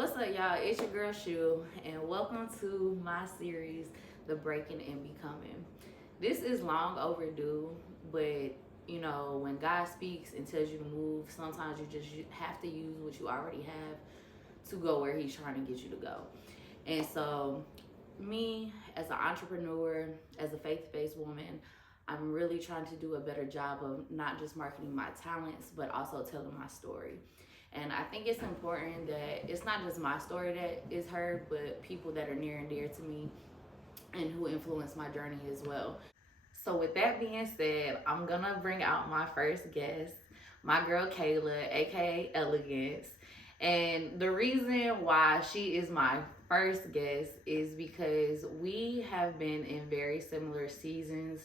What's up, y'all? It's your girl Shew, and welcome to my series, The Breaking and Becoming. This is long overdue, but when God speaks and tells you to move, sometimes you have to use what you already have to go where He's trying to get you to go. And so, me as an entrepreneur, as a faith based woman, I'm really trying to do a better job of not just marketing my talents, but also telling my story. And I think it's important that it's not just my story that is heard, but people that are near and dear to me and who influence my journey as well. So, with that being said, I'm gonna bring out my first guest, my girl Kayla, aka Elegance. And the reason why she is my first guest is because we have been in very similar seasons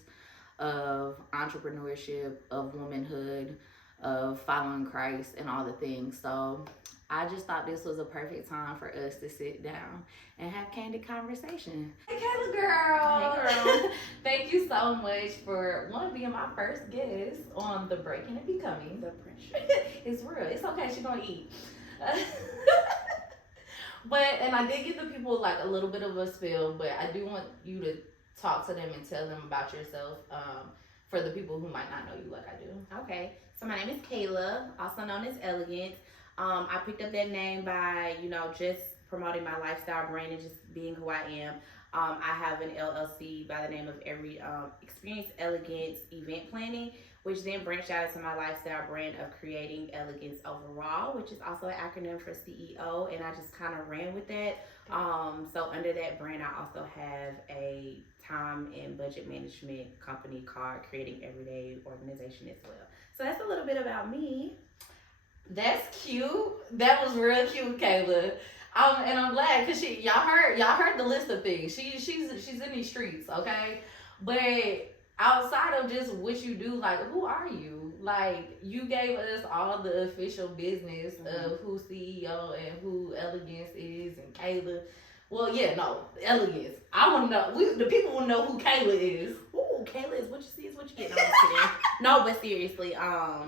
of entrepreneurship, of womanhood, of following Christ, and all the things. So I just thought this was a perfect time for us to sit down and have candid conversation. Hey, Kayla girl. Hey, girl. Thank you so much for being my first guest on The Breaking and Becoming. The pressure. It's real. It's okay. She's gonna eat. And I did give the people like a little bit of a spill, but I do want you to talk to them and tell them about yourself, for the people who might not know you like I do. Okay, so my name is Kayla, also known as Elegance. I picked up that name by, just promoting my lifestyle brand and just being who I am. I have an LLC by the name of Experience Elegance Event Planning, which then branched out into my lifestyle brand of creating elegance overall, which is also an acronym for CEO, and I just kind of ran with that. So under that brand, I also have a time and budget management company called Creating Everyday Organization as well. So that's a little bit about me. That's cute. That was real cute, Kayla. And I'm glad because y'all heard the list of things. She's in these streets, okay? But outside of just what you do, like, who are you? Like, you gave us all the official business of who CEO and who Elegance is and Kayla. Well, yeah, no, Elegance. I want to know. The people will know who Kayla is. Ooh, Kayla is what you see is what you get. No, but seriously, I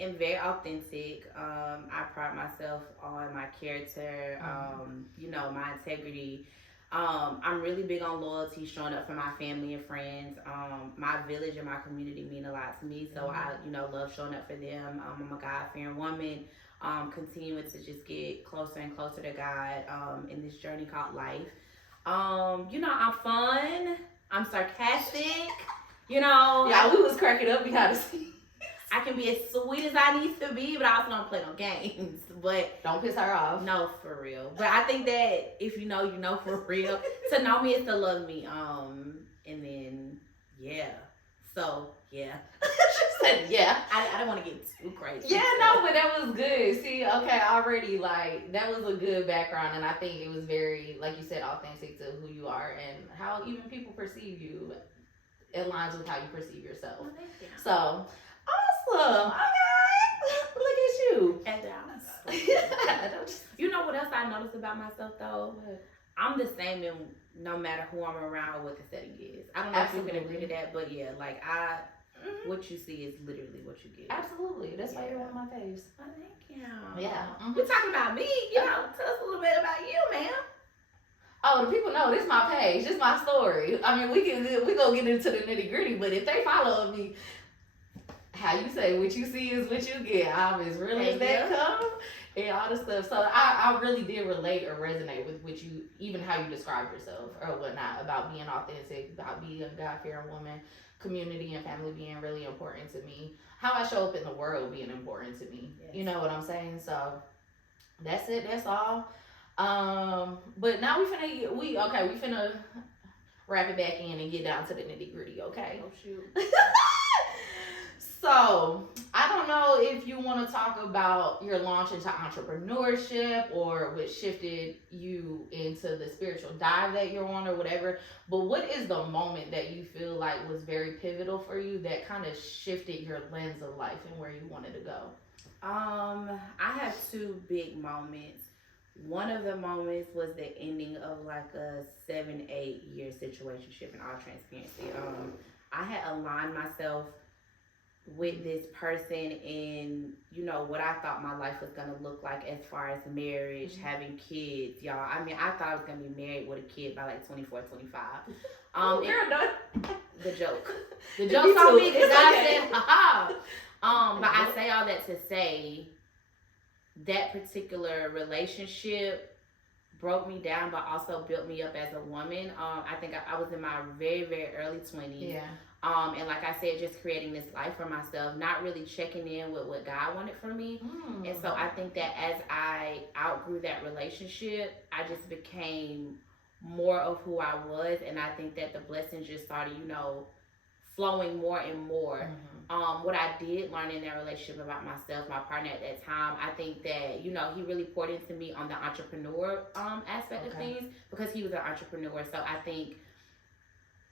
am very authentic. I pride myself on my character, my integrity. I'm really big on loyalty, showing up for my family and friends. My village and my community mean a lot to me, so I, love showing up for them. I'm a God-fearing woman, continuing to just get closer and closer to God in this journey called life. I'm fun. I'm sarcastic. Yeah, we was cracking up behind the scenes. I can be as sweet as I need to be, but I also don't play no games. But don't piss her off. No, for real. But I think that if you know for real. To know me is to love me. And then yeah. So yeah. She said yeah. I don't want to get too crazy. Yeah, no, but that was good. See, okay, already like that was a good background, and I think it was very, like you said, authentic to who you are and how even people perceive you. It aligns with how you perceive yourself. Well, thank you. So. Awesome. Okay. Look at you. And you know what else I noticed about myself though? I'm the same in no matter who I'm around or what the setting is. I don't know if you can agree to that, but yeah, like what you see is literally what you get. Absolutely. That's why you're one of my faves. Oh, thank you. Yeah. We're talking about me, tell us a little bit about you, ma'am. Oh, the people know this is my page. This is my story. I mean, we gonna get into the nitty gritty, but if they follow me, how you say what you see is what you get. I'm as real as that come and all the stuff. So I really did relate or resonate with what you, even how you describe yourself or whatnot, about being authentic, about being a God-fearing woman, community and family being really important to me, how I show up in the world being important to me. Yes. You know what I'm saying? So that's it. That's all. But now we finna wrap it back in and get down to the nitty gritty. Okay. Oh shoot. So, I don't know if you want to talk about your launch into entrepreneurship or what shifted you into the spiritual dive that you're on or whatever, but what is the moment that you feel like was very pivotal for you that kind of shifted your lens of life and where you wanted to go? I have two big moments. One of the moments was the ending of like a 7-8 year situationship in all transparency. I had aligned myself with this person and what I thought my life was gonna look like as far as marriage, having kids, y'all. I mean, I thought I was gonna be married with a kid by like 24, 25. Girl, no. The joke. The joke's on me because I said, haha. But I say all that to say that particular relationship broke me down, but also built me up as a woman. I think I was in my very, very early 20s. Yeah. And like I said, just creating this life for myself, not really checking in with what God wanted for me. And so I think that as I outgrew that relationship, I just became more of who I was. And I think that the blessings just started, flowing more and more. What I did learn in that relationship about myself, my partner at that time, I think that, he really poured into me on the entrepreneur aspect of things, because he was an entrepreneur. So I think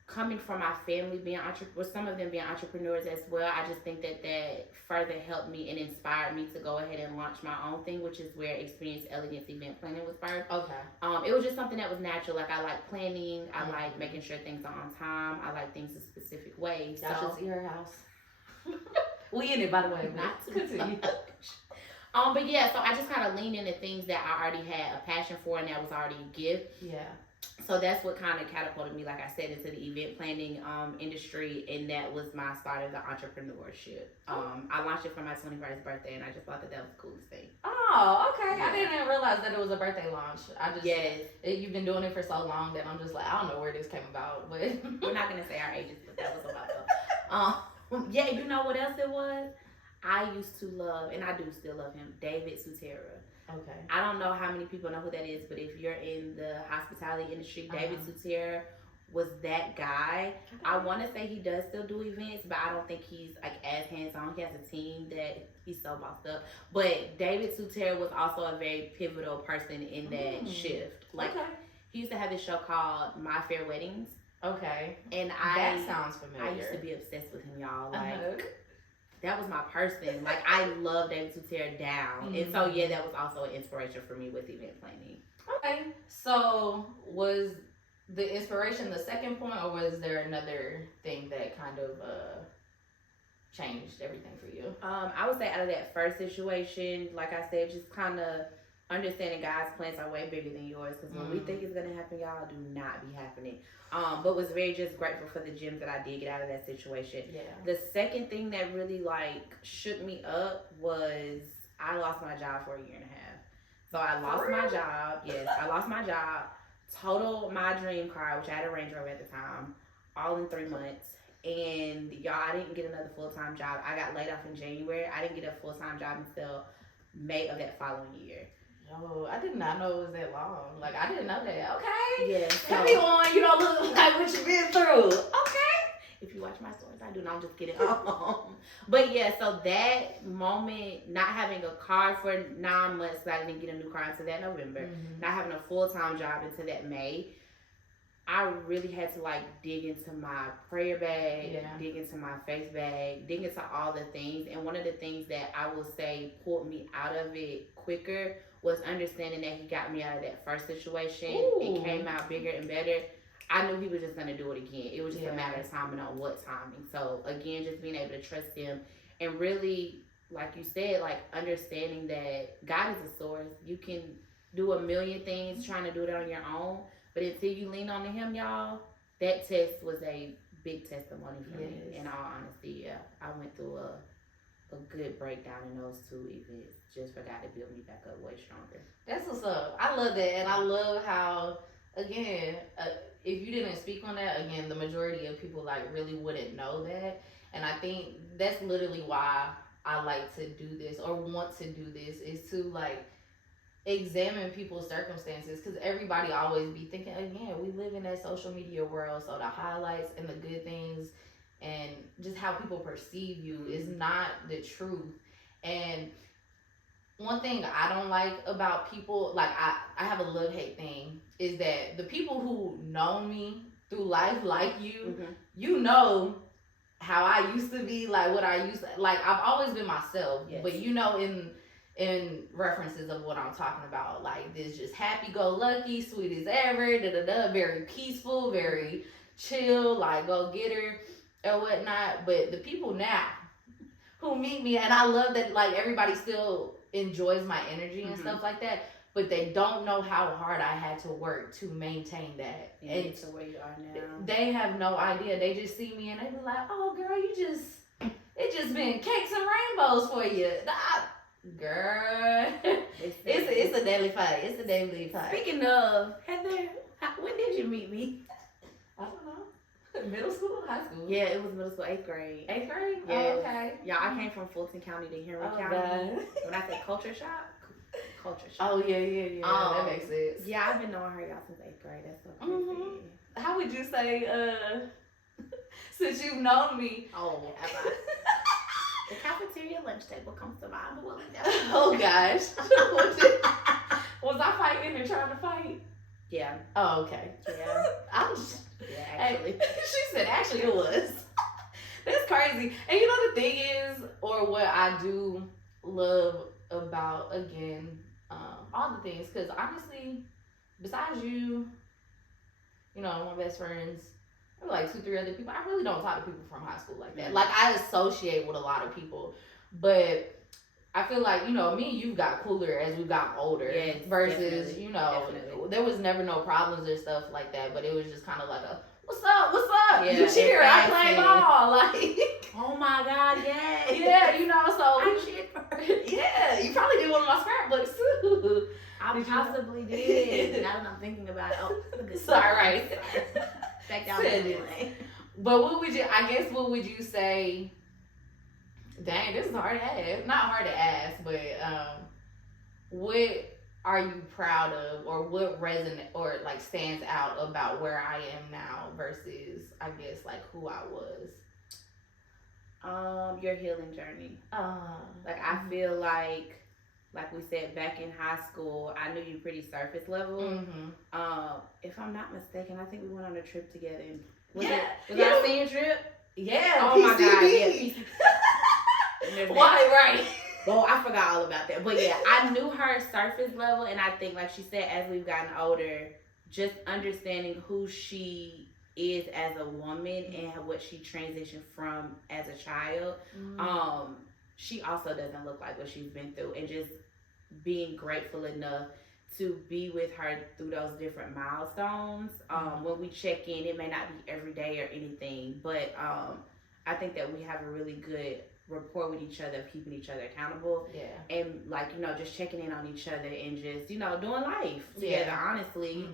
coming from my family being some of them being entrepreneurs as well, I just think that further helped me and inspired me to go ahead and launch my own thing, which is where Experience Elegance event planning was birthed. Okay. It was just something that was natural. Like, I like planning. I like making sure things are on time. I like things a specific way. Y'all should see her house. We in it, by the way. Not to continue. But yeah, so I just kind of leaned into things that I already had a passion for and that was already a gift. Yeah. So that's what kind of catapulted me, like I said, into the event planning industry, and that was my start of the entrepreneurship. I launched it for my 21st birthday, and I just thought that was the coolest thing. Oh, okay. Yeah. I didn't realize that it was a birthday launch. Yes. You've been doing it for so long that I'm just like, I don't know where this came about, but We're not gonna say our ages, but that was a while ago. Yeah, you know what else it was? I used to love, and I do still love him, David Sutera. Okay. I don't know how many people know who that is, but if you're in the hospitality industry, David Sutera was that guy. Okay. I want to say he does still do events, but I don't think he's like as hands-on. He has a team that he's so bossed up. But David Sutera was also a very pivotal person in that shift. Like, he used to have this show called My Fair Weddings. Okay. And that sounds familiar. I used to be obsessed with him, y'all. Like, that was my person. Like, I love David Sutera down. And so, yeah, that was also an inspiration for me with event planning. Okay. So, was the inspiration the second point, or was there another thing that kind of changed everything for you? I would say out of that first situation, like I said, just kind of understanding God's plans are way bigger than yours. Because when we think it's going to happen, y'all, do not be happening. But was very just grateful for the gems that I did get out of that situation. Yeah. The second thing that really shook me up was I lost my job for a year and a half. So I lost my job. Yes, I lost my job. Totaled my dream car, which I had a Range Rover at the time, all in 3 months. And y'all, I didn't get another full-time job. I got laid off in January. I didn't get a full-time job until May of that following year. Oh, I did not know it was that long. Like, I didn't know that. Okay. Yeah. Tell me on, you don't look like what you've been through. Okay. If you watch my stories, I do. No, I'm just kidding. But yeah, so that moment, not having a car for 9 months, I didn't get a new car until that November. Not having a full-time job until that May. I really had to dig into my prayer bag, dig into my faith bag, dig into all the things. And one of the things that I will say pulled me out of it quicker was understanding that he got me out of that first situation. It came out bigger and better. I knew he was just going to do it again. It was just a matter of timing on what timing. So again, just being able to trust him and really, like you said, understanding that God is a source. You can do a million things trying to do it on your own. But until you lean on him, y'all, that test was a big testimony for me. In all honesty, yeah. I went through a good breakdown in those 2 events just for God to build me back up way stronger. That's what's up. I love that. And I love how, again, if you didn't speak on that, again, the majority of people really wouldn't know that. And I think that's literally why I like to do this or want to do this, is to examine people's circumstances, because everybody always be thinking, again, we live in that social media world, so the highlights and the good things and just how people perceive you is not the truth. And one thing I don't like about people, I have a love-hate thing, is that the people who know me through life, like you, you know how I used to be, what I used to, I've always been myself, but in references of what I'm talking about, this just happy-go-lucky, sweet as ever, very peaceful, very chill, go-getter or whatnot. But the people now, who meet me, and I love that like everybody still enjoys my energy and stuff like that. But they don't know how hard I had to work to maintain that. And to where you are now. They have no idea. They just see me and they be like, "Oh, girl, it just been cakes and rainbows for you." Girl, it's a daily fight. It's a daily fight. Speaking of, Heather, when did you meet me? I don't know. Middle school, high school. Yeah, it was middle school, 8th grade. 8th grade. Yes. Oh, okay. Yeah, I came from Fulton County to Henry County. God. When I say culture shock. Culture shock. Oh yeah. That makes sense. Yeah, I've been knowing her y'all since 8th grade. That's so crazy. How would you say, since you've known me? Oh, the cafeteria lunch table comes to mind. Oh gosh. Was I fighting and trying to fight? Yeah. Oh, okay. Yeah. Yeah, actually. She said actually it was. That's crazy. And you know the thing is, or what I do love about, again, all the things, because honestly, besides you, you know, my best friends, maybe like 2-3 other people, I really don't talk to people from high school like that. Like, I associate with a lot of people, but I feel like, you know, me and you got cooler as we got older. Yes, versus, definitely, you know, definitely. There was never no problems or stuff like that, but it was just kind of like a, what's up? Yeah, You cheer, I play ball. Like, oh my God, yes. Yeah, you know, so. I cheered for her. Yeah, you probably did one of my scrapbooks too. I possibly did. Now that I'm thinking about it, sorry, right. Back down But what would you say? Dang, this is hard to ask. Not hard to ask, but what are you proud of, or what resonate or like stands out about where I am now versus, I guess, like who I was? Your healing journey. Like I feel like we said back in high school, I knew you pretty surface level. If I'm not mistaken, I think we went on a trip together. Was our senior trip? Yeah. Oh my God. Yeah. Right. Well, I forgot all about that. But yeah, I knew her surface level, and I think, like she said, as we've gotten older, just understanding who she is as a woman and what she transitioned from as a child. She also doesn't look like what she's been through, and just being grateful enough to be with her through those different milestones. When we check in, it may not be every day or anything, but I think that we have a really good rapport with each other, keeping each other accountable. Yeah. And like, you know, just checking in on each other and just, you know, doing life together, honestly.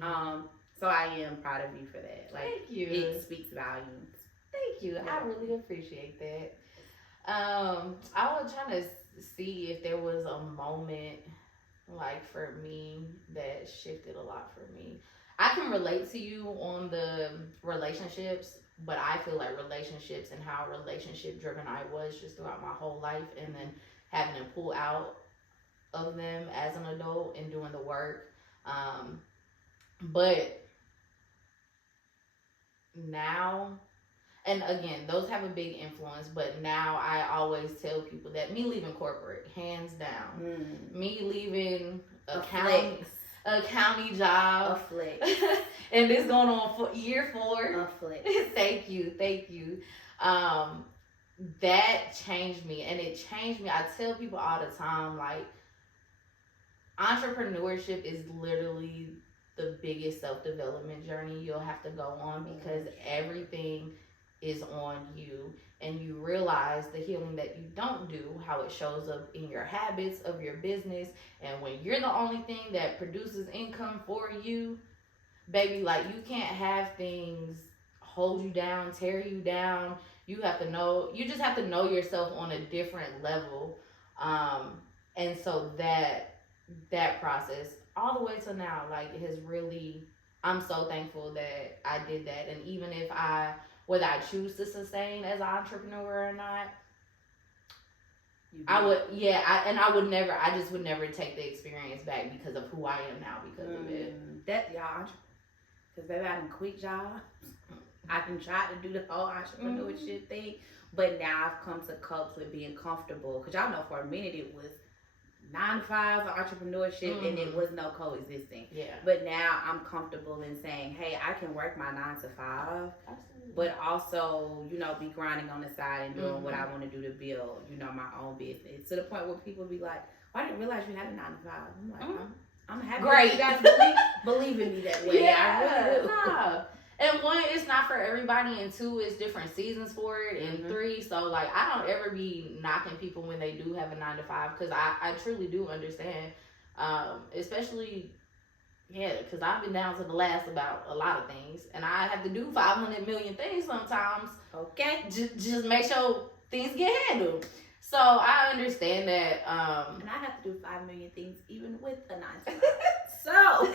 So I am proud of you for that. Like, thank you. It speaks volumes. Thank you. Yeah. I really appreciate that. I was trying to see if there was a moment like for me that shifted a lot for me. I can relate to you on the relationships, but I feel like relationships and how relationship driven I was just throughout my whole life, and then having to pull out of them as an adult and doing the work. But now, and again, those have a big influence, but now I always tell people that me leaving corporate, hands down, me leaving a county job, a flick. And this going on for year 4. A flick. Thank you. That changed me, and it changed me. I tell people all the time, like, entrepreneurship is literally the biggest self-development journey you'll have to go on, because everything is on you, and you realize the healing that you don't do, how it shows up in your habits of your business. And when you're the only thing that produces income for you, baby, like, you can't have things hold you down, tear you down. You just have to know yourself on a different level. And so that process all the way to now, like, has really, I'm so thankful that I did that. And even if whether I choose to sustain as an entrepreneur or not, I just would never take the experience back because of who I am now because of it. That, y'all, because baby, I done quit jobs. I done tried to do the whole entrepreneurship thing, but now I've come to cope with being comfortable. Because y'all know for a minute it was 9 to 5s or entrepreneurship, and it was no coexisting. Yeah. But now I'm comfortable in saying, hey, I can work my 9 to 5, Absolutely. but also, you know, be grinding on the side and doing what I want to do to build, you know, my own business. To the point where people be like, well, I didn't realize you had a 9 to 5. I'm like, I'm happy that you guys believe in me that way. Yeah. I really do. Nah. And one, it's not for everybody, and two, it's different seasons for it, and three, so like I don't ever be knocking people when they do have a 9 to 5, because I truly do understand, especially, yeah, because I've been down to the last about a lot of things, and I have to do 500 million things sometimes. Okay. Just make sure things get handled. So I understand that. And I have to do 5 million things even with a 9 to 5. So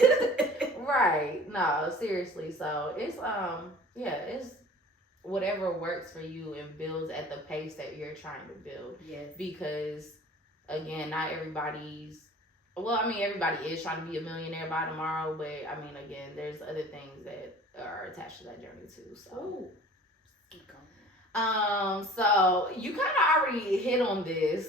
right. No, seriously. So it's yeah, it's whatever works for you and builds at the pace that you're trying to build. Yes. Because again, not everybody's, well, I mean, everybody is trying to be a millionaire by tomorrow, but I mean, again, there's other things that are attached to that journey too. So ooh. Keep going. So you kind of already hit on this,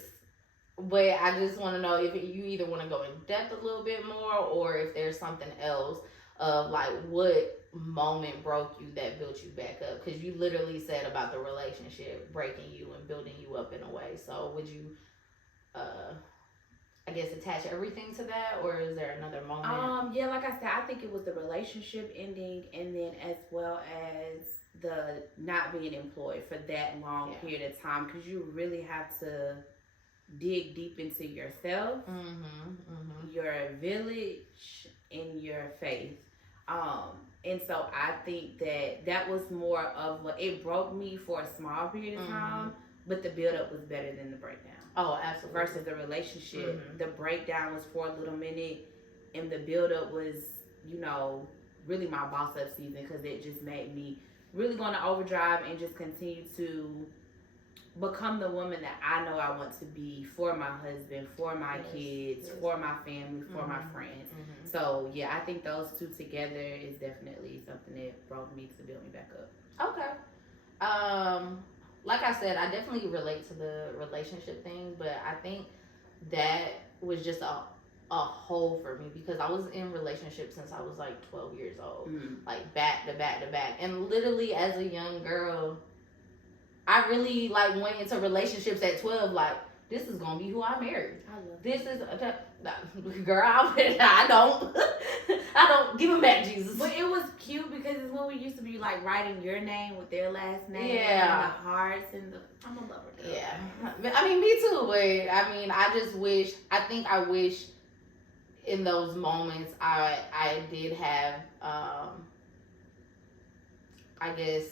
but I just want to know if you either want to go in depth a little bit more, or if there's something else of like what moment broke you that built you back up, because you literally said about the relationship breaking you and building you up in a way. So would you I guess attach everything to that, or is there another moment? Yeah, like I said, I think it was the relationship ending, and then as well as the not being employed for that long period of time, because you really have to dig deep into yourself, your village, and your faith. And so I think that was more of what it broke me for a small period of time, but the build up was better than the breakdown. Oh, absolutely. Versus the relationship, the breakdown was for a little minute, and the build up was, you know, really my boss up season, because it just made me really go into overdrive and just continue to become the woman that I know I want to be for my husband, for my kids, for my family, for my friends. So yeah, I think those two together is definitely something that brought me to build me back up. Okay. Like I said, I definitely relate to the relationship thing, but I think that was just a hole for me, because I was in relationships since I was like 12 years old, like back to back to back, and literally as a young girl, I really like went into relationships at 12 like, this is gonna be who I marry. I love this is girl. I don't give him back, Jesus. But it was cute, because it's when we used to be like writing your name with their last name, yeah, and the hearts, and I'm a lover girl. Yeah, I mean, me too. But I mean, I wish in those moments I did have I guess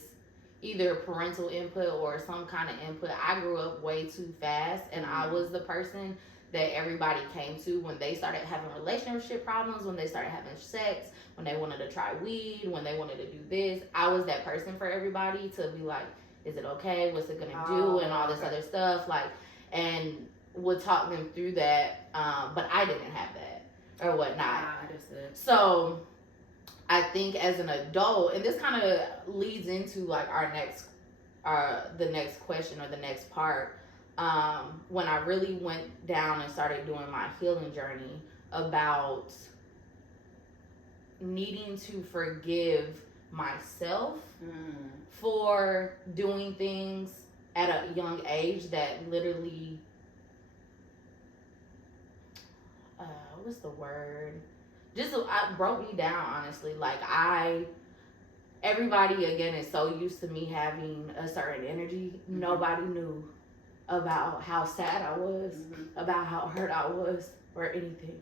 either parental input or some kind of input. I grew up way too fast, and I was the person that everybody came to when they started having relationship problems, when they started having sex, when they wanted to try weed, when they wanted to do this. I was that person for everybody to be like, is it okay? What's it gonna do? And all this other stuff, like, and would talk them through that. But I didn't have that or whatnot. So I think as an adult, and this kind of leads into like the next question or the next part. When I really went down and started doing my healing journey about needing to forgive myself for doing things at a young age that literally, what's the word? Just broke me down, honestly. Like everybody again is so used to me having a certain energy. Nobody knew about how sad I was, about how hurt I was, or anything.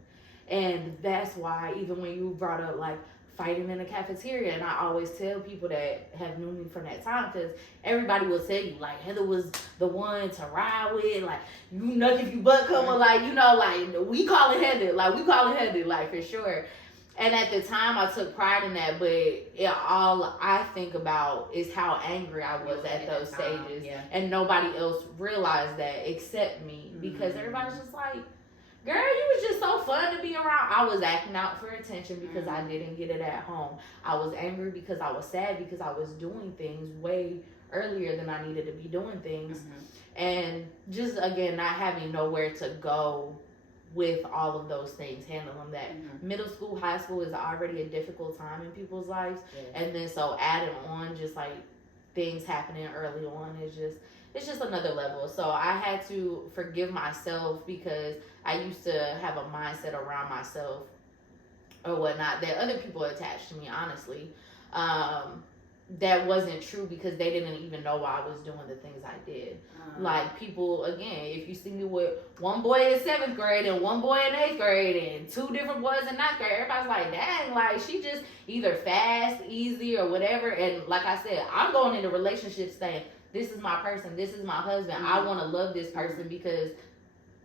And that's why even when you brought up like fighting in the cafeteria, and I always tell people that have known me from that time, because everybody will tell you like Heather was the one to ride with, like you nuck if you butt come, like, you know, like we call it Heather, like for sure. And at the time, I took pride in that, but all I think about is how angry I was at those stages. And nobody else realized that except me, because everybody's just like, girl, you was just so fun to be around. I was acting out for attention because I didn't get it at home. I was angry because I was sad because I was doing things way earlier than I needed to be doing things. And just, again, not having nowhere to go with all of those things, handling that. Middle school, high school is already a difficult time in people's lives, and then so adding on just like things happening early on is just, it's just another level. So I had to forgive myself because I used to have a mindset around myself or whatnot that other people attached to me, honestly. That wasn't true because they didn't even know why I was doing the things I did. Like people, again, if you see me with one boy in 7th grade and one boy in 8th grade and 2 different boys in 9th grade, everybody's like, dang, like she just either fast, easy, or whatever. And like I said, I'm going into relationships saying, this is my person, this is my husband. I want to love this person because,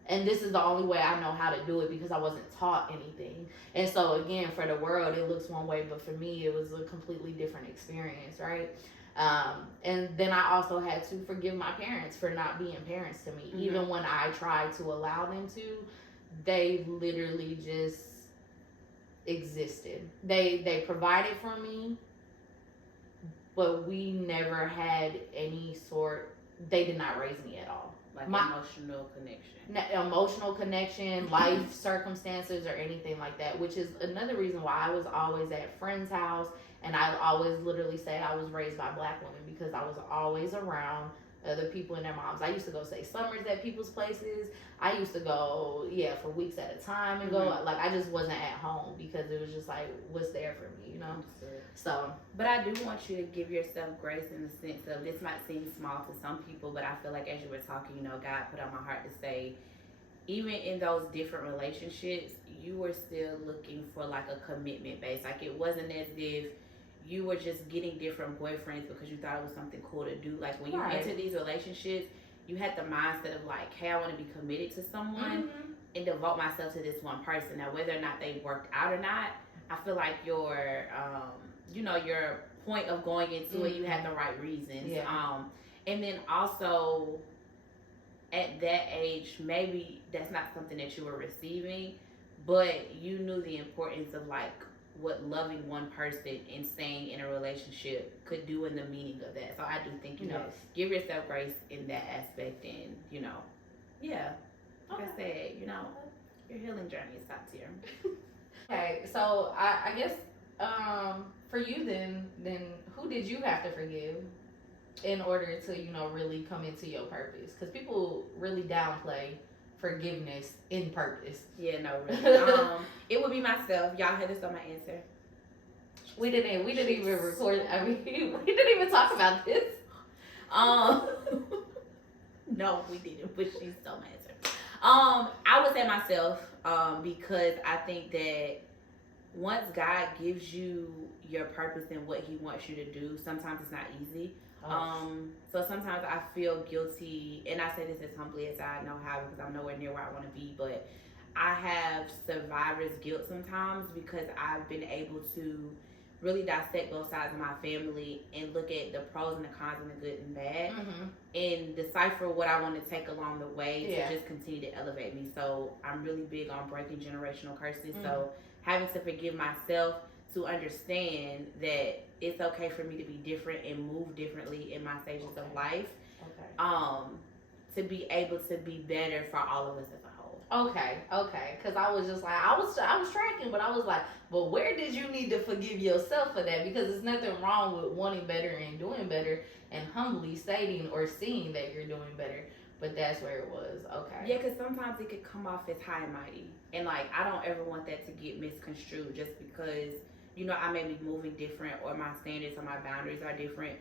and this is the only way I know how to do it because I wasn't taught anything. And so again, for the world, it looks one way, but for me, it was a completely different experience, right? And then I also had to forgive my parents for not being parents to me. Even when I tried to allow them to, they literally just existed. They provided for me, but we never had any sort, they did not raise me at all. Like emotional connection. Emotional connection, life circumstances, or anything like that, which is another reason why I was always at friends' house. And I always literally say I was raised by black women because I was always around other people and their moms. I used to go stay summers at people's places. I used to go, for weeks at a time and go. Like, I just wasn't at home because it was just like, what's there for me, you know? So. But I do want you to give yourself grace in the sense of, this might seem small to some people, but I feel like as you were talking, God put on my heart to say, even in those different relationships, you were still looking for like a commitment base. Like it wasn't as if you were just getting different boyfriends because you thought it was something cool to do. Like when you enter these relationships, you had the mindset of like, hey, I want to be committed to someone and devote myself to this one person. Now, whether or not they worked out or not, I feel like your, your point of going into it, you had the right reasons. And then also at that age, maybe that's not something that you were receiving, but you knew the importance of like what loving one person and staying in a relationship could do and the meaning of that. So I do think, give yourself grace in that aspect and, like I said, your healing journey is top tier. Okay, so I guess for you then who did you have to forgive in order to, really come into your purpose? Because people really downplay forgiveness in purpose. Yeah, no, really. It would be myself. Y'all heard this on my answer. We didn't even record. I mean, we didn't even talk about this. No, we didn't. But she stole my answer. I would say myself. Because I think that once God gives you your purpose and what He wants you to do, sometimes it's not easy. So sometimes I feel guilty, and I say this as humbly as I know how because I'm nowhere near where I want to be, but I have survivor's guilt sometimes because I've been able to really dissect both sides of my family and look at the pros and the cons and the good and bad and decipher what I want to take along the way to just continue to elevate me. So I'm really big on breaking generational curses. So having to forgive myself to understand that it's okay for me to be different and move differently in my stages of life. To be able to be better for all of us as a whole. Okay. Because I was just like, I was tracking, but I was like, but where did you need to forgive yourself for that? Because there's nothing wrong with wanting better and doing better and humbly stating or seeing that you're doing better. But that's where it was. Okay. Yeah, because sometimes it could come off as high and mighty. And like, I don't ever want that to get misconstrued just because, I may be moving different or my standards or my boundaries are different.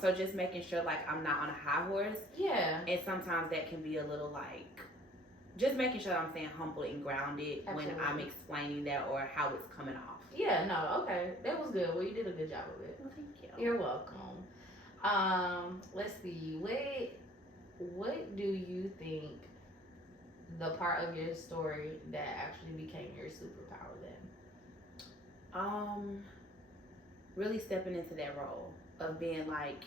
So just making sure like I'm not on a high horse. Yeah. And sometimes that can be a little like, just making sure I'm staying humble and grounded when I'm explaining that or how it's coming off. Yeah, no, okay. That was good. Well, you did a good job of it. Well, thank you. You're welcome. Let's see. What do you think the part of your story that actually became your superpower then? Really stepping into that role of being like,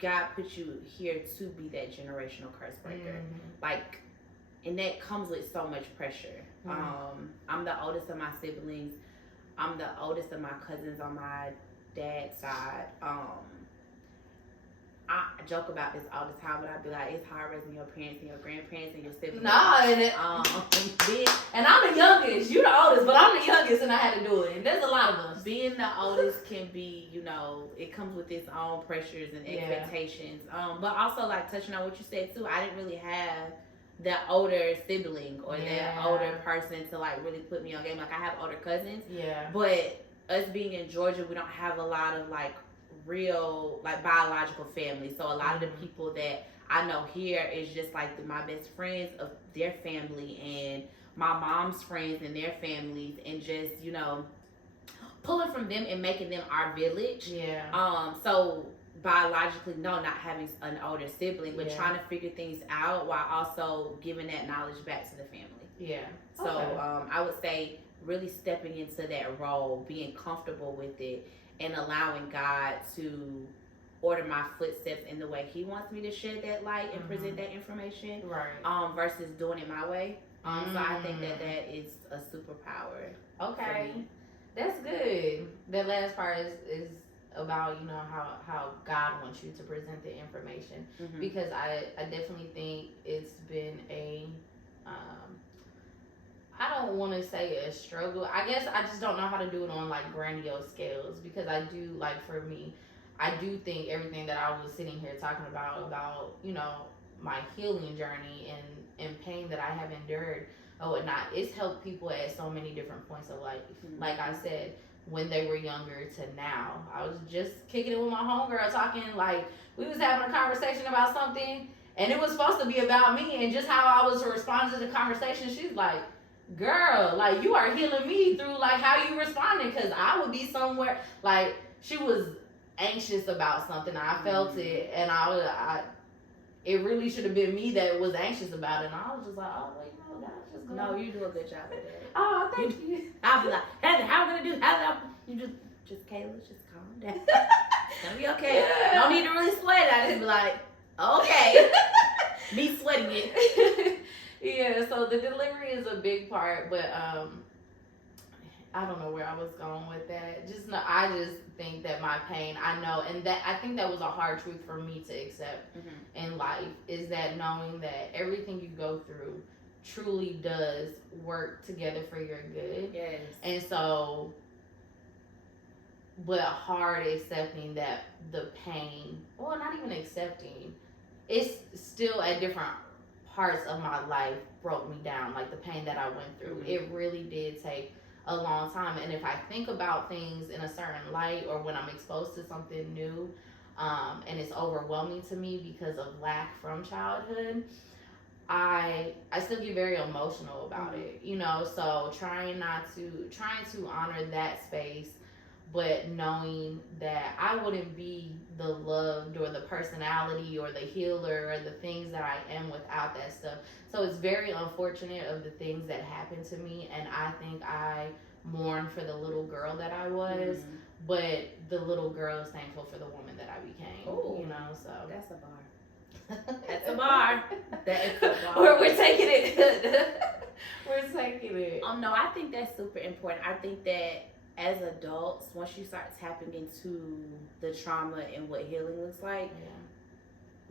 God put you here to be that generational curse breaker. Like, and that comes with so much pressure. I'm the oldest of my siblings. I'm the oldest of my cousins on my dad's side. joke about this all the time, but I'd be like, it's hard raising your parents and your grandparents and your siblings. Nah, and I'm the youngest. You the oldest, but I'm the youngest, and I had to do it. And there's a lot of us. Being the oldest can be, it comes with its own pressures and expectations. But also, like, touching on what you said too, I didn't really have that older sibling or that older person to like really put me on game. Like, I have older cousins, but us being in Georgia, we don't have a lot of like real like biological family. So a lot of the people that I know here is just like my best friends of their family and my mom's friends and their families, and just pulling from them and making them our village. So biologically, no, not having an older sibling, but trying to figure things out while also giving that knowledge back to the family. So I would say really stepping into that role, being comfortable with it, and allowing God to order my footsteps in the way He wants me to shed that light and present that information, versus doing it my way. So I think that is a superpower. Okay, that's good. That last part is about how God wants you to present the information, because I definitely think it's been a I don't want to say a struggle. I guess I just don't know how to do it on like grandiose scales, because I do, like, for me, I do think everything that I was sitting here talking about my healing journey and pain that I have endured or whatnot, it's helped people at so many different points of life. Like I said, when they were younger to now. I was just kicking it with my homegirl, talking, like, we was having a conversation about something, and it was supposed to be about me, and just how I was responding to the conversation, she's like, girl, like, you are healing me through, like, how you responded, because I would be somewhere, like, she was anxious about something, I felt it, and it really should have been me that was anxious about it, and I was just like, oh, well, that's just good. No, you do a good job at that. Oh, thank you. I'll be like, Heather, how am I gonna do? You just Kayla, just calm down. It's gonna be okay. No need to really sweat. I just be like, okay. Me sweating it. Yeah, so the delivery is a big part, but I don't know where I was going with that. I just think that my pain, I know, and that I think that was a hard truth for me to accept in life, is that knowing that everything you go through truly does work together for your good. Yes. And so, but hard accepting that the pain, well, not even accepting, it's still at different parts of my life broke me down, like the pain that I went through. It really did take a long time. And if I think about things in a certain light, or when I'm exposed to something new, and it's overwhelming to me because of lack from childhood, I still get very emotional about it, so trying to honor that space, but knowing that I wouldn't be the loved or the personality or the healer or the things that I am without that stuff. So it's very unfortunate of the things that happened to me, and I think I mourn for the little girl that I was, but the little girl is thankful for the woman that I became. So that's a bar. That's a bar. That is a bar. We're taking it. We're taking it. No, I think that's super important. I think that as adults, once you start tapping into the trauma and what healing looks like,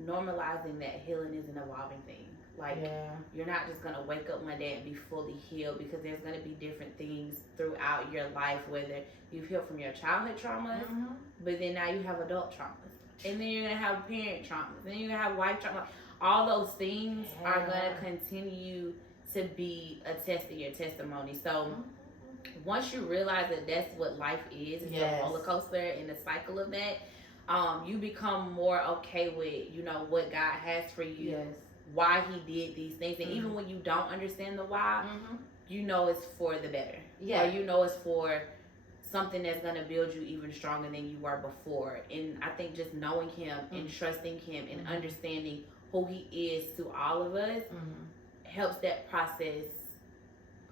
normalizing that healing is an evolving thing. Like, you're not just going to wake up one day and be fully healed, because there's going to be different things throughout your life, whether you've healed from your childhood traumas, but then now you have adult traumas. And then you're going to have parent traumas. Then you're going to have wife trauma. All those things are going to continue to be a test of your testimony. So once you realize that that's what life is, it's a roller coaster and the cycle of that, you become more okay with, what God has for you, why He did these things. And even when you don't understand the why, it's for the better. Or it's for something that's going to build you even stronger than you were before. And I think just knowing Him and trusting Him and understanding who He is to all of us helps that process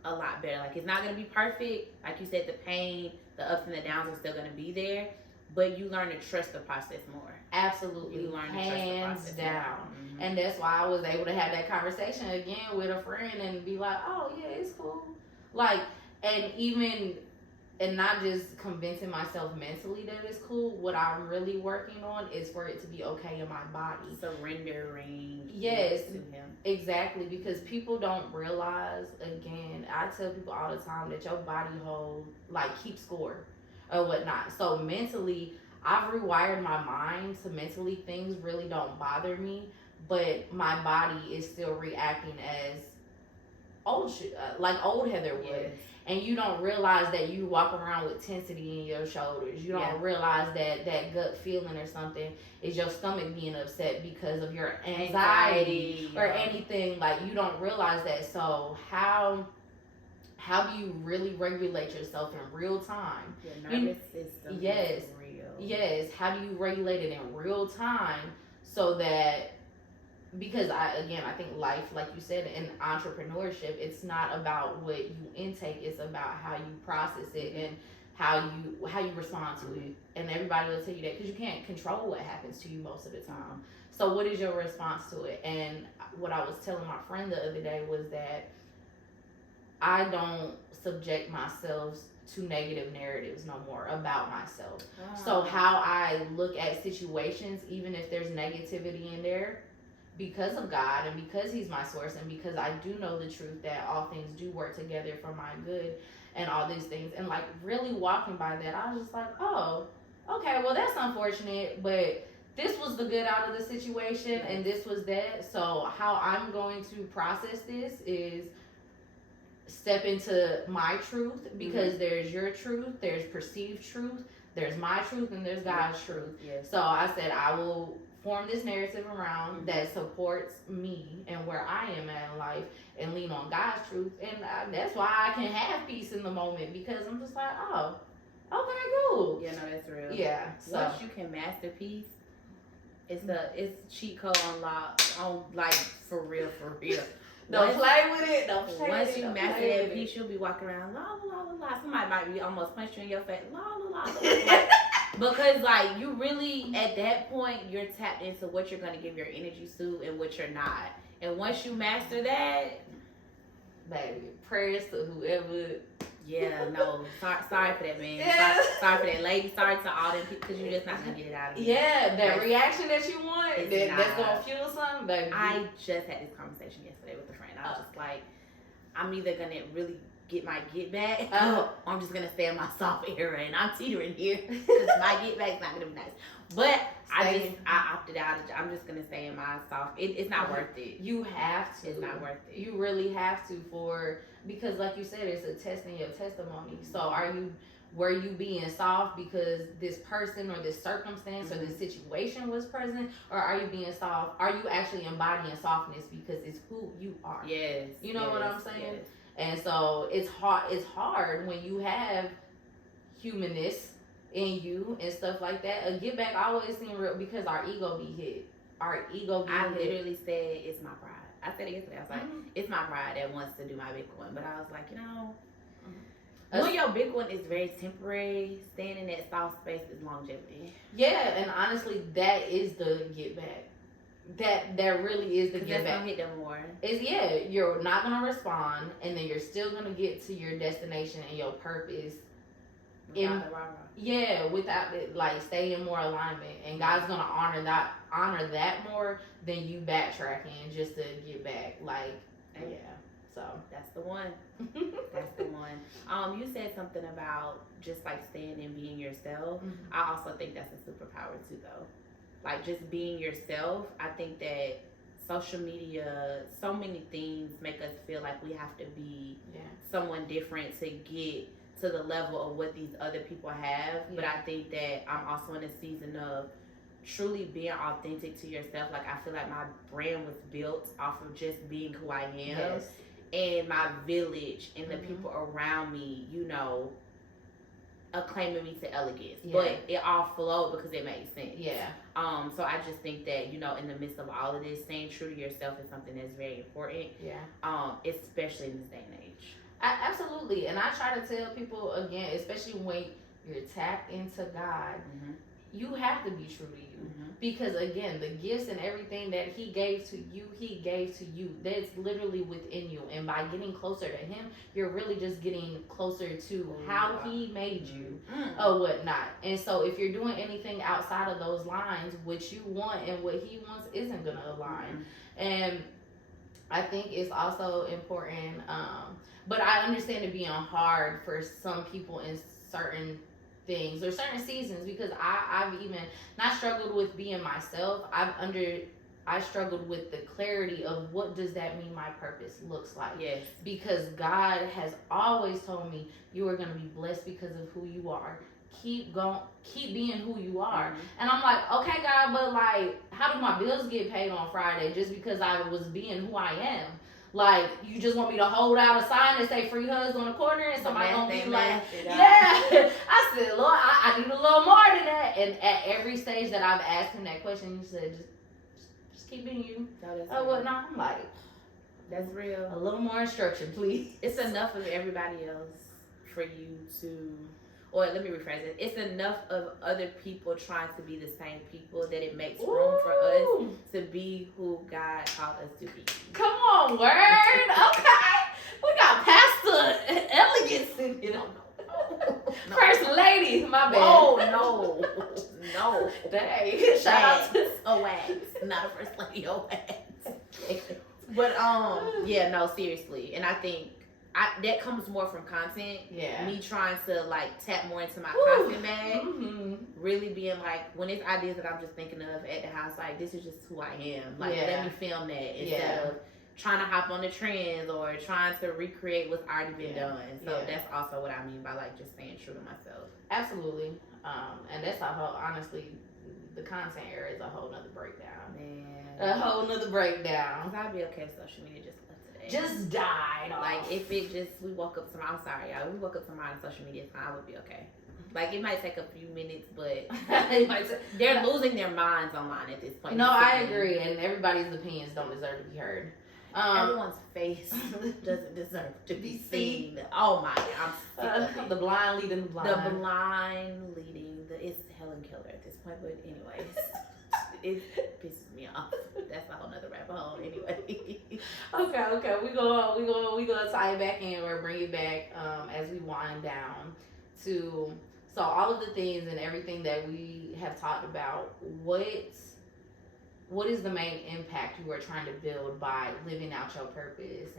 a lot better. Like, it's not going to be perfect. Like you said, the pain, the ups and the downs are still going to be there, but you learn to trust the process more. Absolutely. You learn to hands trust the process down. more. And that's why I was able to have that conversation again with a friend and be like, oh yeah, it's cool. Like, and even and not just convincing myself mentally that it's cool. What I'm really working on is for it to be okay in my body. Surrendering. Yes, to him. exactly. Because people don't realize. Again, I tell people all the time that your body hold like keep score or whatnot. So mentally, I've rewired my mind to mentally things really don't bother me, but my body is still reacting as like old Heather would. Yes. And you don't realize that you walk around with tensity in your shoulders. You don't realize that gut feeling or something is your stomach being upset because of your anxiety or anything. Like, you don't realize that. So how do you really regulate yourself in real time? Your nervous system. Yes. Is real. Yes. How do you regulate it in real time so that, because I think life, like you said, in entrepreneurship, it's not about what you intake, it's about how you process it and how you respond to it. And everybody will tell you that, because you can't control what happens to you most of the time. So what is your response to it? And what I was telling my friend the other day was that I don't subject myself to negative narratives no more about myself. So how I look at situations, even if there's negativity in there, because of God and because he's my source and because I do know the truth that all things do work together for my good and all these things, and like really walking by that, I was just like, oh, okay, well, that's unfortunate, but this was the good out of the situation and this was that. So how I'm going to process this is step into my truth, because there's your truth, there's perceived truth, there's my truth, and there's God's truth. Yes. So I said I will form this narrative around that supports me and where I am at in life and lean on God's truth. And that's why I can have peace in the moment, because I'm just like, oh, okay, cool. Yeah, no, that's real. Yeah. So once you can master peace, it's cheat code unlocked on, like, for real. Don't play with it. Don't play once with it. you Don't master play that with peace, it. you'll be walking around la la la la. Somebody might be almost punch you in your face la la la. Like, because like you really at that point you're tapped into what you're gonna give your energy to and what you're not. And once you master that, baby, prayers to whoever. Yeah, no, sorry for that, man. Yeah. Sorry for that, lady. Sorry to all them people, because you're just not gonna get it out of me. Yeah, that reaction that you want, that's not. gonna fuel something, baby. I just had this conversation yesterday with a friend. I was just like, I'm either gonna really get my get back, or I'm just gonna stay in my soft era, and I'm teetering here because my get back's not gonna be nice. But I opted out. I'm just gonna stay in my soft. It's not worth it. You have to. It's not worth it. You really have to, because like you said, it's a test in your testimony. So were you being soft because this person or this circumstance or this situation was present, or are you being soft? Are you actually embodying softness because it's who you are? Yes. You know what I'm saying? Yes. And so it's hard when you have humanness in you and stuff like that. A get back always seems real because our ego be hit. I literally said it's my pride. I said it yesterday. I was like, it's my pride that wants to do my big one. But I was like, when your big one is very temporary, staying in that soft space is longevity. Yeah, and honestly, that is the get back. That really is the get back. That's gonna hit them more. You're not gonna respond, and then you're still gonna get to your destination and your purpose. Without it, like, stay in more alignment, and God's gonna honor that more than you backtracking just to get back. Like, so that's the one. That's the one. You said something about just like staying and being yourself. I also think that's a superpower too, though. Like, just being yourself. I think that social media, so many things make us feel like we have to be someone different to get to the level of what these other people have. But I think that I'm also in a season of truly being authentic to yourself. Like, I feel like my brand was built off of just being who I am, and my village and the people around me, acclaiming me to elegance. But it all flowed because it made sense. So I just think that, in the midst of all of this, staying true to yourself is something that's very important. Especially in this day and age. Absolutely. And I try to tell people, again, especially when you're tapped into God, you have to be true to you. Because again, the gifts and everything that he gave to you. That's literally within you. And by getting closer to him, you're really just getting closer to how he made you or whatnot. And so if you're doing anything outside of those lines, what you want and what he wants isn't gonna align. And I think it's also important, but I understand it being hard for some people in certain things or certain seasons, because I've even not struggled with being myself. I struggled with the clarity of what does that mean my purpose looks like. Yes. Because God has always told me you are going to be blessed because of who you are. Keep going, keep being who you are. And I'm like, okay, God, but like, how do my bills get paid on Friday just because I was being who I am? Like, you just want me to hold out a sign that say free hugs on the corner and somebody gonna be like, yeah. I said, Lord, I need a little more than that. And at every stage that I've asked him that question, he said, just keep being you. Oh, what? No, I'm like, that's real. A little more instruction, please. It's enough of everybody else for you to, or let me rephrase it. It's enough of other people trying to be the same people that it makes room for us to be who God called us to be. Come on, word. Okay. We got Pastor Elegance in here. No. First lady, my bad. Oh, no. Dang. Shout out to Owags, not a first lady Owags. But, yeah, no, seriously. And I think that comes more from content. Yeah. Me trying to like tap more into my content bag. Really being like, when it's ideas that I'm just thinking of at the house, like this is just who I am. Like let me film that instead of trying to hop on the trends or trying to recreate what's already been done. So that's also what I mean by like just staying true to myself. Absolutely. And that's a whole, honestly, the content era is a whole nother breakdown. Man. A whole nother breakdown. Cause I'd be okay if social media just died off. Like if it just we woke up tomorrow, I'm sorry y'all, we woke up tomorrow on social media, I would be okay. Like it might take a few minutes, but they're losing their minds online at this point. No, I agree, and everybody's opinions don't deserve to be heard. Everyone's face doesn't deserve to be seen. Oh my, I'm sick of it. The blind leading the blind. The blind leading it's Helen Keller at this point, but anyways. It pisses me off. That's a whole nother rabbit hole anyway. Okay. We gonna tie it back in or bring it back as we wind down to so all of the things and everything that we have talked about. What is the main impact you are trying to build by living out your purpose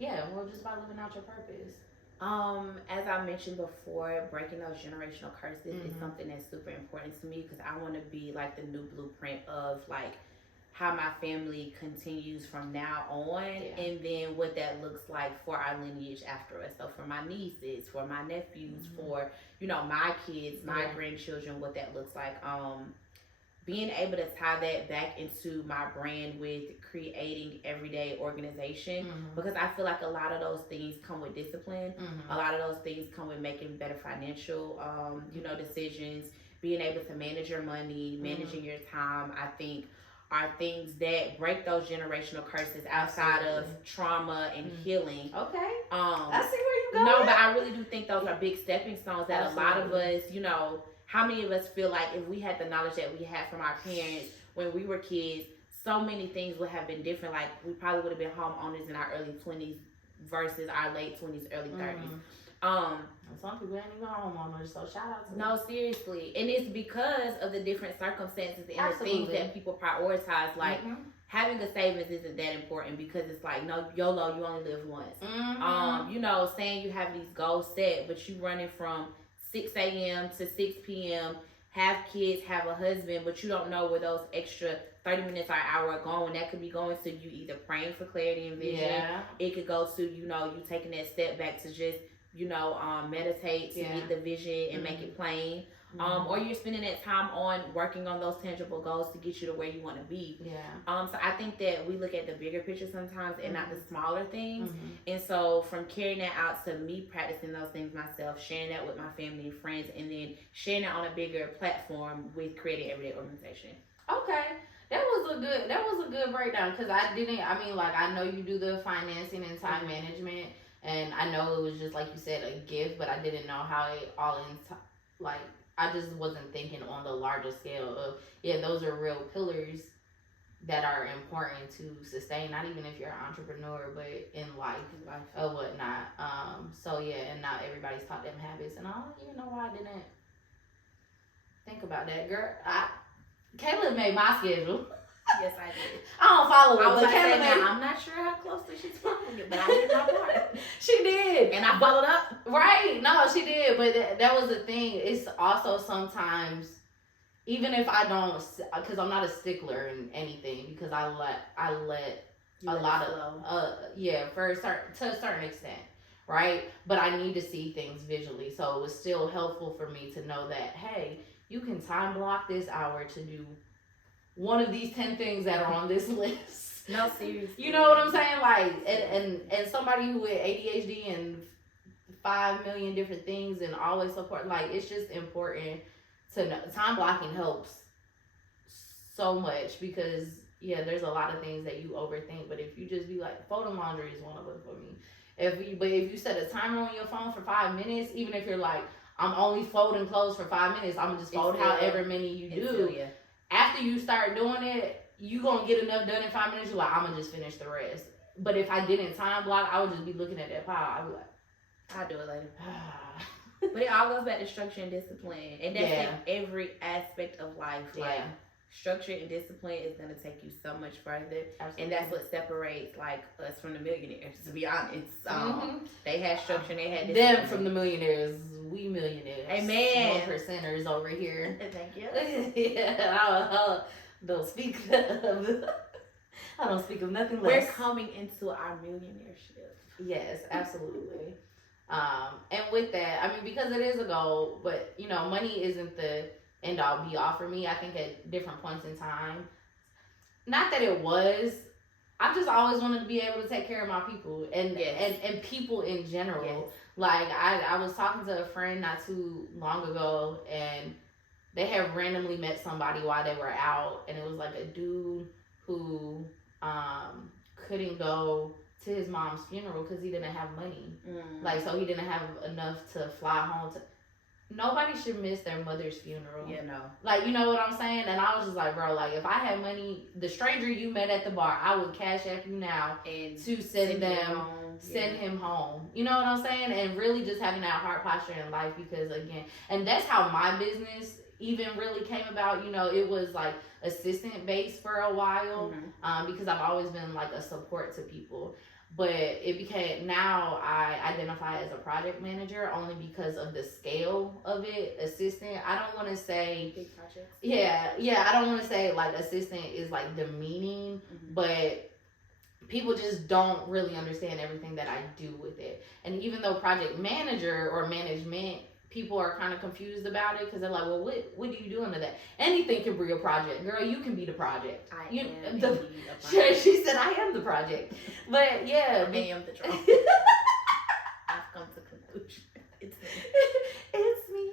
just by living out your purpose? As I mentioned before, breaking those generational curses is something that's super important to me because I want to be like the new blueprint of like how my family continues from now on and then what that looks like for our lineage after us. So for my nieces, for my nephews, for, my kids, my grandchildren, what that looks like. Being able to tie that back into my brand with creating everyday organization because I feel like a lot of those things come with discipline. A lot of those things come with making better financial, decisions, being able to manage your money, managing your time, I think are things that break those generational curses outside of trauma and healing. Okay. I see where you're going. No, but I really do think those are big stepping stones that a lot of us, how many of us feel like if we had the knowledge that we had from our parents when we were kids, so many things would have been different. Like we probably would have been homeowners in our early 20s versus our late 20s, early 30s. Some people ain't even homeowners, so shout out to them. No, seriously. And it's because of the different circumstances and the things that people prioritize. Like having a savings isn't that important because it's like, no, YOLO, you only live once. Saying you have these goals set, but you running from 6 a.m. to 6 p.m., have kids, have a husband, but you don't know where those extra 30 minutes or an hour are going. That could be going to you either praying for clarity and vision. Yeah. It could go to, you taking that step back to just, meditate to get the vision and make it plain. Or you're spending that time on working on those tangible goals to get you to where you want to be. Yeah. So I think that we look at the bigger picture sometimes and not the smaller things. And so from carrying that out to me practicing those things myself, sharing that with my family and friends, and then sharing it on a bigger platform with creating everyday organization. Okay. That was a good breakdown because I know you do the financing and time management, and I know it was just like you said a gift, but I didn't know how it all I just wasn't thinking on the larger scale of, yeah, those are real pillars that are important to sustain, not even if you're an entrepreneur, but in life or whatnot. So yeah, and not everybody's taught them habits, and I don't even know why I didn't think about that, girl. Kayla made my schedule. Yes, I did. I don't follow it, I was but like, Kayla made. I'm not sure how closely she's following it, but I did my part. She did, and I followed up. Right? No, she did, but that was the thing. It's also sometimes, even if I don't, because I'm not a stickler in anything, because I let You a let lot it of flow. to a certain extent, right? But I need to see things visually, so it was still helpful for me to know that, hey, you can time block this hour to do one of these 10 things that are on this list. No, seriously. You know what I'm saying? Like, and somebody who with ADHD and 5 million different things and always support, like, it's just important to know. Time blocking helps so much, because yeah, there's a lot of things that you overthink, but if you just be like, folding laundry is one of them for me. If you set a timer on your phone for 5 minutes, even if you're like, I'm only folding clothes for 5 minutes, I'm gonna just fold however many you do. After you start doing it, you gonna get enough done in 5 minutes. You're like, I'm gonna just finish the rest. But if I didn't time block, I would just be looking at that pile. I'd be like, I'll do it later. But it all goes back to structure and discipline, and that's in every aspect of life. Like, structure and discipline is going to take you so much further. Absolutely. And that's what separates like us from the millionaires, to be honest. They had structure and they had discipline. Them from the millionaires, we millionaires. Amen. 1%ers over here. Thank you. Yeah, I don't speak of, I don't speak of nothing less. We're coming into our millionaireship. Yes, absolutely. And with that, I mean, because it is a goal, but you know, money isn't the end all be all for me. I think at different points in time, not that it was, I've just always wanted to be able to take care of my people and people in general. Yes. Like I was talking to a friend not too long ago, and they had randomly met somebody while they were out, and it was like a dude who couldn't go to his mom's funeral because he didn't have money. Like, so he didn't have enough to fly home to. Nobody should miss their mother's funeral. Yeah, no. Like, you know what I'm saying? And I was just like, bro, like, if I had money, the stranger you met at the bar, I would cash app you now and to send him home. You know what I'm saying? And really just having that heart posture in life, because again, and that's how my business even really came about. You know, it was like assistant based for a while, because I've always been like a support to people. But it became, now I identify as a project manager only because of the scale of it. Assistant, I don't want to say big projects. Yeah, I don't want to say like assistant is like demeaning, but people just don't really understand everything that I do with it. And even though project manager or management, people are kind of confused about it because they're like, well, what do you do under that? Anything can be a project. Girl, you can be the project. I am the project. She said, I am the project. But yeah. I am the drama. I've come to conclusion. It's me. It's me.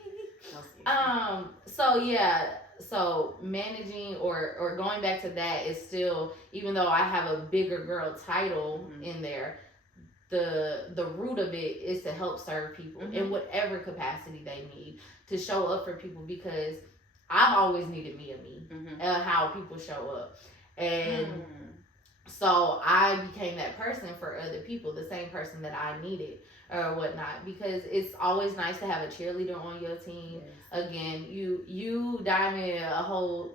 So yeah. So managing or going back to that is still, even though I have a bigger girl title in there, the root of it is to help serve people in whatever capacity they need, to show up for people, because I've always needed me how people show up. And so I became that person for other people, the same person that I needed or whatnot, because it's always nice to have a cheerleader on your team. Yes. Again, you Diamond, a whole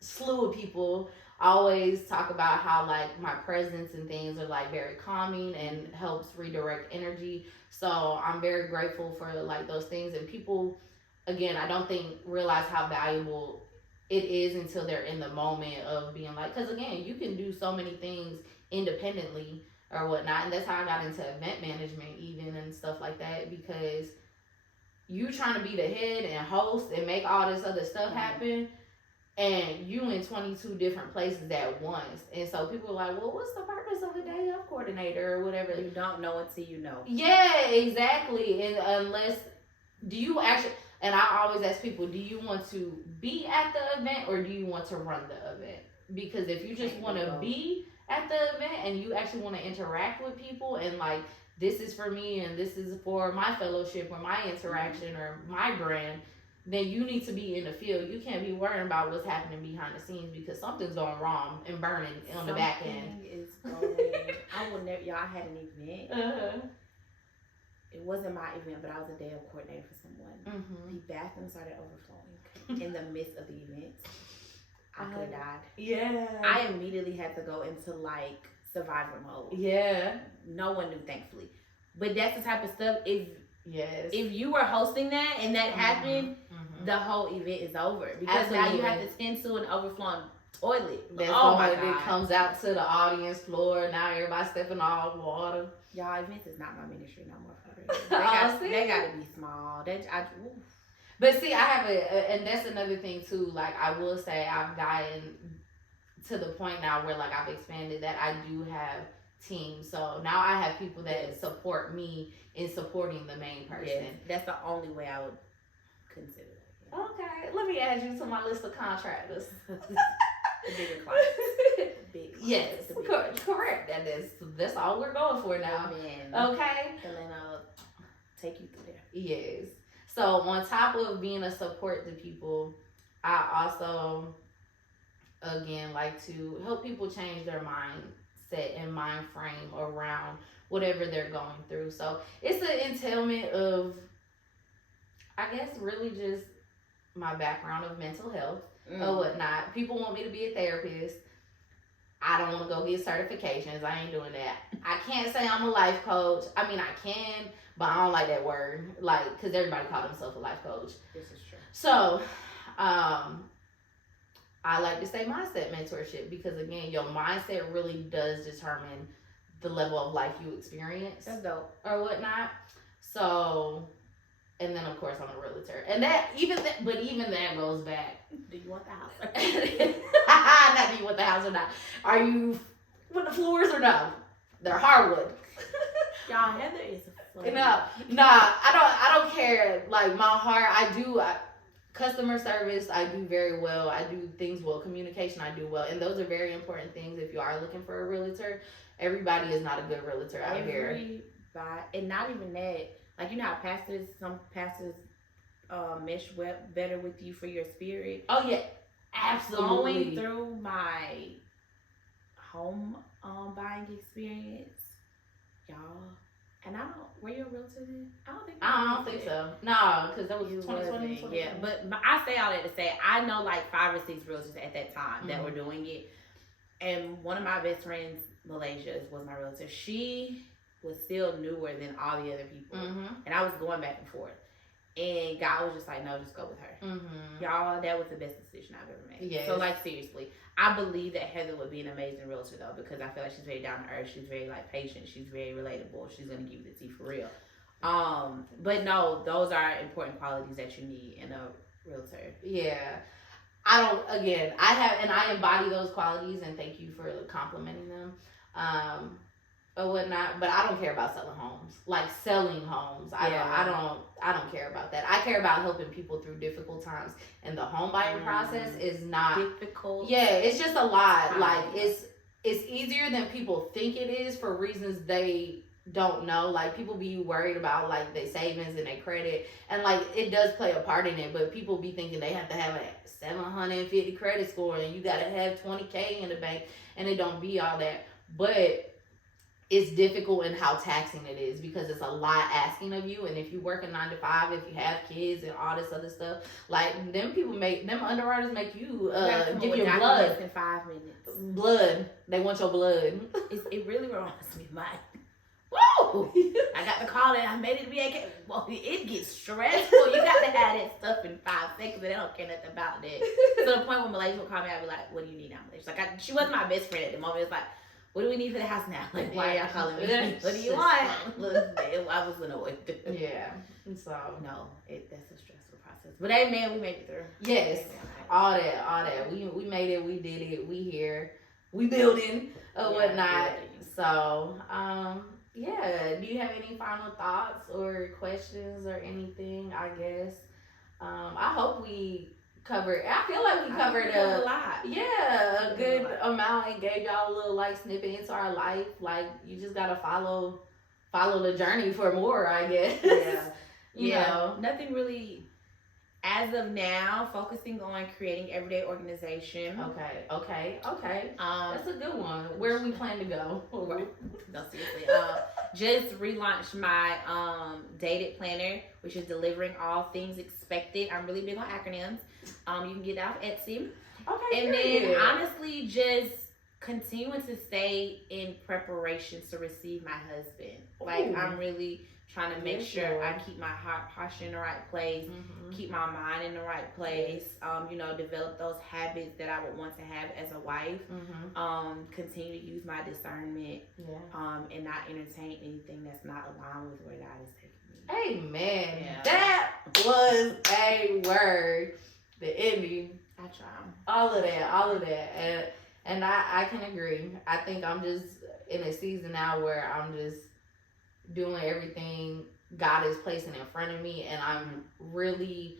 slew of people always talk about how like my presence and things are like very calming and helps redirect energy. So I'm very grateful for like those things. And people, again, I don't think realize how valuable it is until they're in the moment of being like, because again, you can do so many things independently or whatnot. And that's how I got into event management even and stuff like that, because you trying to be the head and host and make all this other stuff happen, and you in 22 different places at once. And so people are like, well, what's the purpose of a day of coordinator or whatever? You don't know until you know. Yeah, exactly. And unless, do you actually, and I always ask people, do you want to be at the event or do you want to run the event? Because if you just want to be at the event and you actually want to interact with people and like, this is for me and this is for my fellowship or my interaction or my brand, then you need to be in the field. You can't be worrying about what's happening behind the scenes because something's going wrong and burning on the back end. Something is going. I will never. Y'all, I had an event. It wasn't my event, but I was a day of coordinator for someone. The bathroom started overflowing in the midst of the event. I could have died. Yeah. I immediately had to go into like survivor mode. Yeah. No one knew, thankfully. But that's the type of stuff. If you were hosting that and that happened, the whole event is over because now you have to tend to an overflowing toilet. That's it comes out to the audience floor. Now everybody's stepping all water. Y'all, events is not my ministry no more. They gotta be small. But see, I have and that's another thing too. Like I will say, I've gotten to the point now where like I've expanded that I do have teams. So now I have people that support me in supporting the main person. Yes, that's the only way I would consider it. Yeah. Okay, let me add you to my list of contractors. The bigger clients. Yes, correct. That's all we're going for now. Amen. Okay. And then I'll take you through there. Yes. So on top of being a support to people, I also, again, like to help people change their mindset and mind frame around whatever they're going through. So it's an entailment of, I guess, really just my background of mental health or whatnot. People want me to be a therapist. I don't want to go get certifications. I ain't doing that. I can't say I'm a life coach. I mean, I can, but I don't like that word. Like, because everybody calls themselves a life coach. This is true. So, I like to say mindset mentorship because, again, your mindset really does determine the level of life you experience. That's dope. Or whatnot. So, and then, of course, I'm a realtor. And even that goes back. Do you want the house? Not do you want the house or not. Are you with the floors or no? They're hardwood. Y'all, Heather is a floor. I don't care. Like, my heart, customer service, I do very well. I do things well. Communication, I do well. And those are very important things if you are looking for a realtor. Everybody is not a good realtor out here. And not even that. Like, you know how some pastors mesh better with you for your spirit. Oh, yeah. Absolutely. Going through my home buying experience, y'all, and were you a realtor then? I don't think so. No, because that was 2020. Yeah, but I say all that to say, I know like 5 or 6 realtors at that time that were doing it. And one of my best friends, Malaysia, was my realtor. She was still newer than all the other people. And I was going back and forth. And God was just like, no, just go with her. Y'all, that was the best decision I've ever made. Yes. So, like, seriously, I believe that Heather would be an amazing realtor, though, because I feel like she's very down to earth. She's very, like, patient. She's very relatable. She's going to give you the tea for real. But no, those are important qualities that you need in a realtor. Yeah. I embody those qualities, and thank you for complimenting them. Or whatnot, but I don't care about selling homes. Like selling homes, I don't care about that. I care about helping people through difficult times, and the home buying process is not difficult. Yeah, it's just a lot. Like it's easier than people think it is for reasons they don't know. Like people be worried about like their savings and their credit, and like it does play a part in it. But people be thinking they have to have a 750 credit score and you gotta have 20K in the bank, and it don't be all that. But it's difficult in how taxing it is because it's a lot asking of you. And if you work a 9 to 5, if you have kids and all this other stuff, like them underwriters make you give your blood in 5 minutes. Blood. They want your blood. It really reminds me of mine. Whoa! I got the call and I made it to be okay. Well, it gets stressful. You got to have that stuff in 5 seconds, and they don't care nothing about that. To the point when Malaysia would call me, I'd be like, "What do you need now, Malaysia?" Like she wasn't my best friend at the moment. It's like, what do we need for the house now? Like, why are y'all calling me? What do you want? I was annoyed. Yeah. So no, that's a stressful process. But hey, man, we made it through. Yes, all that. We made it. We did it. We here. We building or whatnot. So yeah. Do you have any final thoughts or questions or anything? I guess. I hope we covered. I feel like we covered a lot. Yeah, a good amount, and gave y'all a little like snippet into our life. Like you just gotta follow the journey for more, I guess. Yeah. you know, nothing really. As of now, focusing on creating everyday organization. Okay. That's a good one. Where we plan to go? No, seriously. Just relaunched my dated planner, which is delivering all things expected. I'm really big on acronyms. You can get that off Etsy. Okay. And then honestly, just continuing to stay in preparations to receive my husband. Like, I'm really trying to make sure I keep my heart posture in the right place, keep my mind in the right place, develop those habits that I would want to have as a wife, continue to use my discernment, and not entertain anything that's not aligned with where God is taking me. Amen. Yeah. That was a word. The ending. I try. All of that. And I can agree. I think I'm just in a season now where I'm just doing everything God is placing in front of me, and I'm really,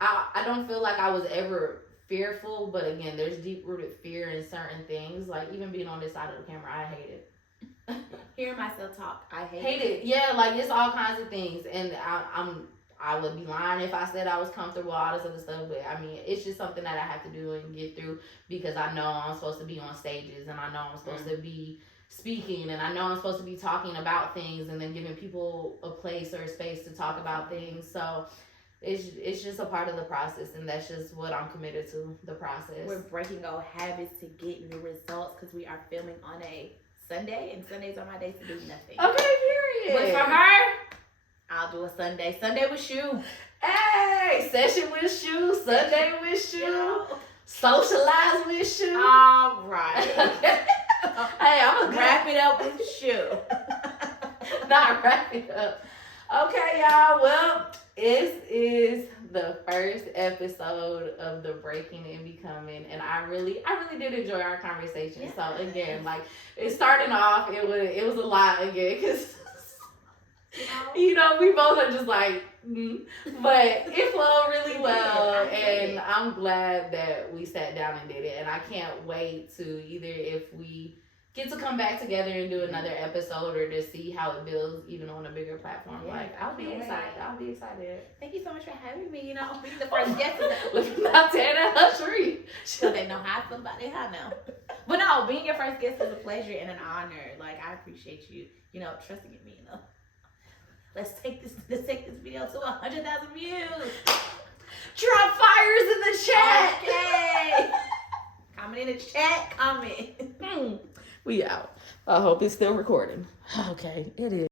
I don't feel like I was ever fearful, but again, there's deep rooted fear in certain things. Like even being on this side of the camera, I hate it. Hearing myself talk, I hate it. Yeah, like it's all kinds of things, and I would be lying if I said I was comfortable, all this other stuff, but I mean, it's just something that I have to do and get through because I know I'm supposed to be on stages, and I know I'm supposed to be speaking, and I know I'm supposed to be talking about things and then giving people a place or a space to talk about things. So it's just a part of the process, and that's just what I'm committed to, the process. We're breaking old habits to get new results because we are filming on a Sunday, and Sundays are my days to do nothing. Okay, period. But for her, I'll do a Sunday with Shew. Hey, session with Shew, Sunday with Shew, socialize with Shew. All right. Hey, I'm gonna wrap it up with Shew. Not wrap it up. Okay, y'all. Well, this is the first episode of the Breaking and Becoming, and I really did enjoy our conversation. Yeah. So again, like it's starting off, it was a lot again because we both are just like, but it flowed really well, and I'm glad that we sat down and did it, and I can't wait to either if we get to come back together and do another episode or to see how it builds even on a bigger platform. Yeah, like I'll be excited. Thank you so much for having me. Being the first guest. Look, not tearing at her tree. So they know how I feel about it. I know. But no, being your first guest is a pleasure and an honor. Like I appreciate you, trusting in me. Let's take this video to 100,000 views. Drop fires in the chat. Okay. Comment in the chat. Comment. We out. I hope it's still recording. Okay, it is.